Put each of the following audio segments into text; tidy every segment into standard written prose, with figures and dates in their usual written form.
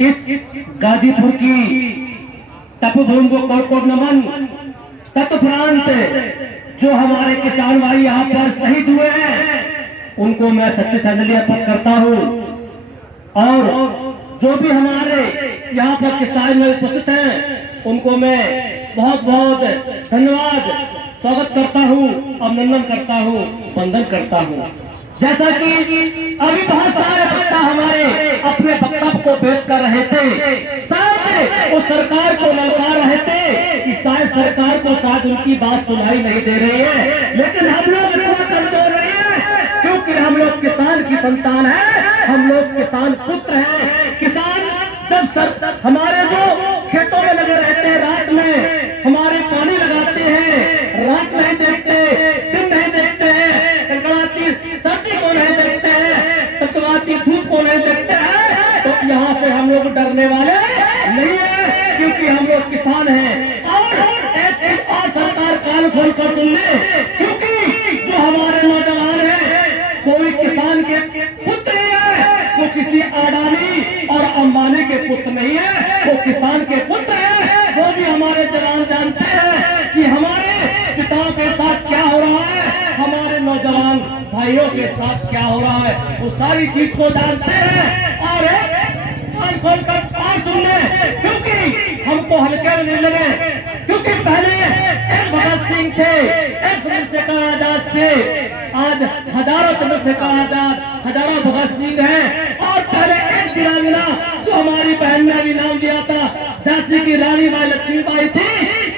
इस गाजीपुर की तपोभूमि को कोट कोट नमन। तत्परांत जो हमारे किसान भाई यहाँ पर शहीद हुए हैं उनको मैं सच्ची श्रद्धांजलि अर्पित करता हूँ। और जो भी हमारे यहाँ पर किसान में उपस्थित हैं उनको मैं बहुत बहुत धन्यवाद स्वागत करता हूँ, अभिनंदन करता हूँ, वंदन करता हूँ। जैसा कि अभी बहुत सारे वक्ता हमारे अपने वक्तव्य को पेश कर रहे थे, शायद उस सरकार को ललकार रहे थे कि शायद सरकार को शायद उनकी बात सुनाई नहीं दे रही है, लेकिन हम लोग इतना कमजोर नहीं है क्योंकि हम लोग किसान की संतान है, हम लोग किसान पुत्र हैं। किसान जब हमारे जो खेतों में लगे रहते हैं, रात में हमारे पानी लगाते हैं, रात नहीं देखते, दिन नहीं देखते हैं, कड़कड़ाती सर्दी को नहीं देखते हैं, सतवाती धूप को नहीं देखते हैं, तो यहाँ से हम लोग डरने वाले नहीं है क्योंकि हम लोग किसान हैं। और सरकार कान खोल कर सुन ले, क्योंकि जो हमारे नौजवान हैं कोई किसान के पुत्र नहीं है, वो किसी अडानी और अंबानी के पुत्र नहीं है, वो किसान के पुत्र है। वो भी हमारे जवान जानते हैं कि हमारे पिताओं के साथ क्या हो रहा है, हमारे नौजवान भाइयों के साथ क्या हो रहा है, वो सारी चीज को जानते हैं। और कान खोल कर सुन ले, क्योंकि हमको हल्के में नहीं लगे, क्योंकि पहले एक भगत सिंह थे, एक चंद्रशेखर आजाद थे, आज हजारों चंद्रशेखर आजाद, हजारों भगत सिंह हैं। और पहले एक वीरांगना जो हमारी बहन ने भी नाम दिया था, झांसी की रानी बाई लक्ष्मीबाई थी,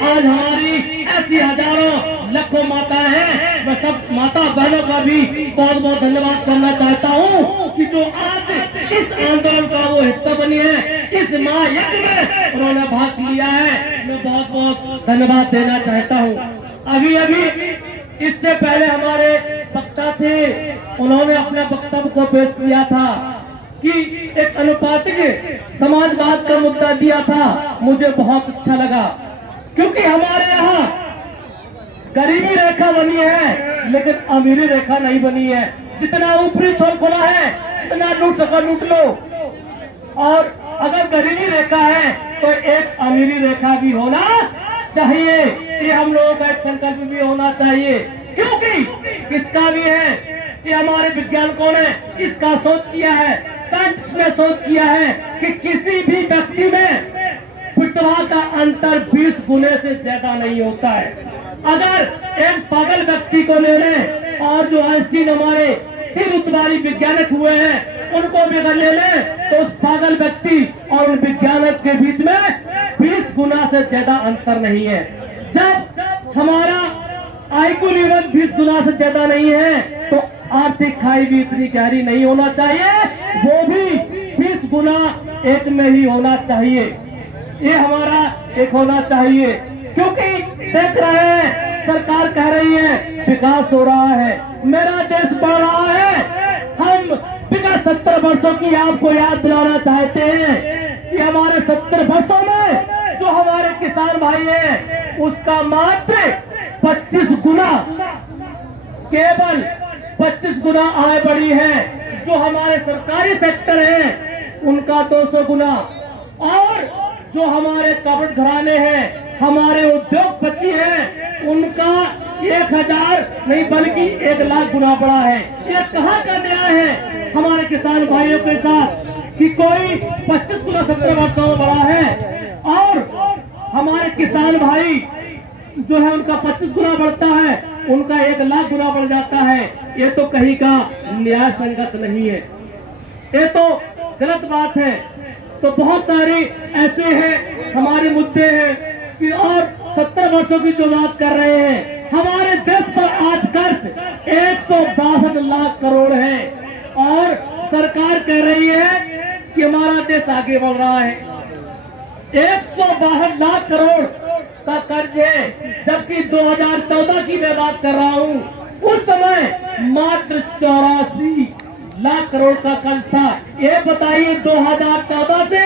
आज हमारी ऐसी हजारों लाखों माता है। मैं सब माता बहनों का भी बहुत बहुत धन्यवाद करना चाहता हूँ कि जो आज इस आंदोलन का वो हिस्सा बनी है, इस महायज्ञ में उन्होंने भाग लिया है, मैं बहुत बहुत धन्यवाद देना चाहता हूँ। अभी अभी इससे पहले हमारे वक्ता थे, उन्होंने अपने वक्तव्य को पेश किया था कि एक अनुपातिक समाजवाद का मुद्दा दिया था, मुझे बहुत अच्छा लगा क्योंकि हमारे यहाँ गरीबी रेखा बनी है लेकिन अमीरी रेखा नहीं बनी है। जितना ऊपरी छोर खुला है, जितना लूट सको लूट लो, और अगर गरीबी रेखा है तो एक अमीरी रेखा भी होना चाहिए। ये हम लोगों का एक संकल्प भी होना चाहिए, क्योंकि किसका भी है, ये हमारे वैज्ञानिकों ने इसका शोध किया है, साइंटिस्ट ने शोध किया है कि किसी भी व्यक्ति में पितवा का अंतर 20 गुने से ज्यादा नहीं होता है। अगर एक पागल व्यक्ति को ले लें और जो आइंस्टीन हमारे 3 उत्तरारी वैज्ञानिक हुए हैं उनको भी अगर ले लें तो उस पागल व्यक्ति और उन वैज्ञानिक के बीच में 20 गुना से ज्यादा अंतर नहीं है। जब हमारा आईक्यू लेवल 20 गुना से ज्यादा नहीं है तो आर्थिक खाई भी इतनी गहरी नहीं होना चाहिए, वो भी 20 गुना एक में ही होना चाहिए। ये हमारा एक होना चाहिए, क्योंकि देख रहे हैं सरकार कह रही है विकास हो रहा है, मेरा देश बढ़ रहा है। हम विगत 70 वर्षों की आपको याद दिलाना चाहते हैं कि हमारे 70 वर्षों में जो हमारे किसान भाई हैं उसका मात्र 25 गुना, केवल 25 गुना आय बढ़ी है। जो हमारे सरकारी सेक्टर हैं उनका 200 गुना, और जो हमारे कपड़ घराने हैं, हमारे उद्योगपति हैं, उनका 1000 नहीं बल्कि 1 लाख गुना बढ़ा है। ये कहाँ का न्याय है हमारे किसान भाइयों के साथ कि कोई 25 गुना 70 वर्षों में बढ़ा है और हमारे किसान भाई जो है उनका 25 गुना बढ़ता है, उनका 1 लाख गुना बढ़ जाता है। ये तो कहीं का न्याय संगत नहीं है, ये तो गलत बात है। तो बहुत सारे ऐसे हैं हमारे मुद्दे हैं कि और 70 वर्षों की जो बात कर रहे हैं, हमारे देश पर आज कर्ज 162 लाख करोड़ है और सरकार कह रही है कि हमारा देश आगे बढ़ रहा है। 162 लाख करोड़ का कर्ज है, जबकि 2014 की मैं बात कर रहा हूँ, उस समय मात्र 84 लाख करोड़ का कर्ज था। ये बताइए 2014 से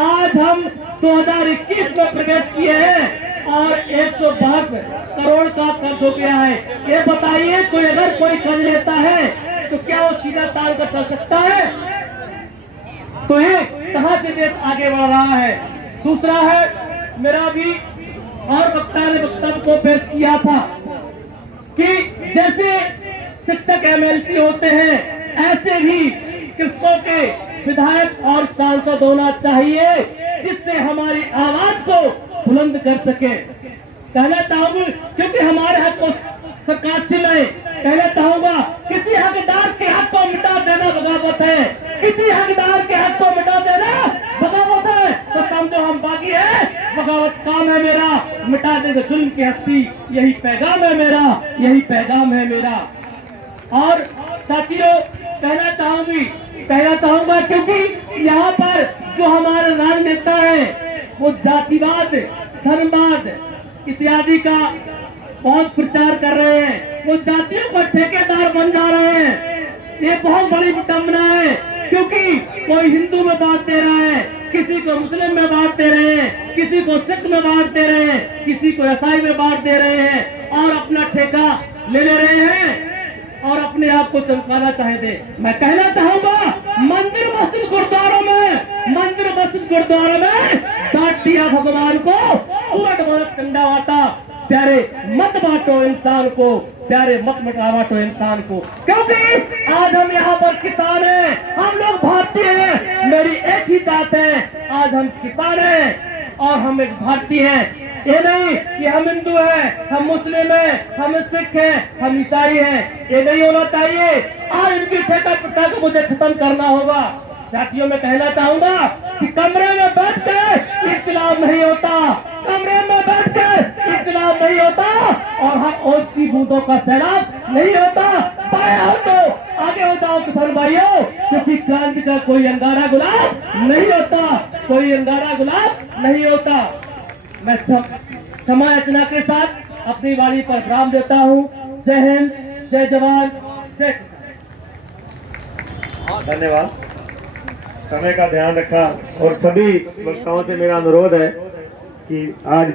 आज हम 2021 में प्रवेश किए हैं और 162 करोड़ का कर्ज हो गया है। ये बताइए कोई अगर कोई कर्ज लेता है तो क्या वो सीधा ताल कर चल सकता है? तो ये कहाँ से देश आगे बढ़ रहा है। दूसरा है, मेरा भी और वक्ता ने वक्तव्य को पेश किया था कि जैसे शिक्षक एमएलसी होते हैं, ऐसे भी कृषकों के विधायक और सांसद होना चाहिए, जिससे हमारी आवाज को बुलंद कर सके। कहना चाहूंगी, क्योंकि हमारे हक को सरकार छिनाए, कहना चाहूंगा, किसी हकदार के हक को मिटा देना बगावत है, किसी हकदार के हक को मिटा देना बगावत है। तो समझो हम बागी है, बगावत काम है मेरा, मिटा देंगे जुल्म की हस्ती, यही पैगाम है मेरा, यही पैगाम है मेरा। और साथियों, कहना चाहूंगा, क्योंकि यहाँ पर जो हमारे राजनेता है वो जातिवाद, धर्मवाद इत्यादि का बहुत प्रचार कर रहे हैं, वो जातियों का ठेकेदार बन जा रहे हैं। ये बहुत बड़ी विडंबना है, क्योंकि कोई हिंदू में बांट दे रहा है, किसी को मुस्लिम में बांट दे रहे हैं, किसी को सिख में बांट दे रहे हैं, किसी को ईसाई में बांट दे रहे हैं और अपना ठेका ले रहे हैं और अपने आप को चमकाना चाहते। मैं कहना चाहूंगा, मंदिर मस्जिद गुरुद्वारों में बांट दिया भगवान को, उलट मलट कंडा बांटा, प्यारे मत बांटो इंसान को, प्यारे मत बांटो इंसान को। क्योंकि आज हम यहाँ पर किसान हैं, हम लोग भारतीय हैं, मेरी एक ही जात है। आज हम किसान हैं और हम एक भारतीय हैं। ये नहीं कि हम हिंदू हैं, हम मुस्लिम हैं, हम सिख हैं, हम ईसाई हैं, ये नहीं होना चाहिए। आज इनकी ठेका प्रथा को मुझे खत्म करना होगा। साथियों, मैं कहना चाहूंगा कि कमरे में बैठ के इख्तिलाफ नहीं होता, कमरे में बैठ के इख्तिलाफ नहीं होता और हर ओस की बूंदों का सैलाब नहीं होता। पाया हो तो आगे हो जाओ किसान भाइयों, क्योंकि क्रांति का कोई अंगारा गुलाब नहीं होता, कोई अंगारा गुलाब नहीं होता। मैं क्षमा याचना के साथ अपनी वाणी पर विराम देता हूँ। जय हिंद, जय जवान, जय किसान। धन्यवाद। समय का ध्यान रखा और सभी वक्ताओं से मेरा अनुरोध है कि आज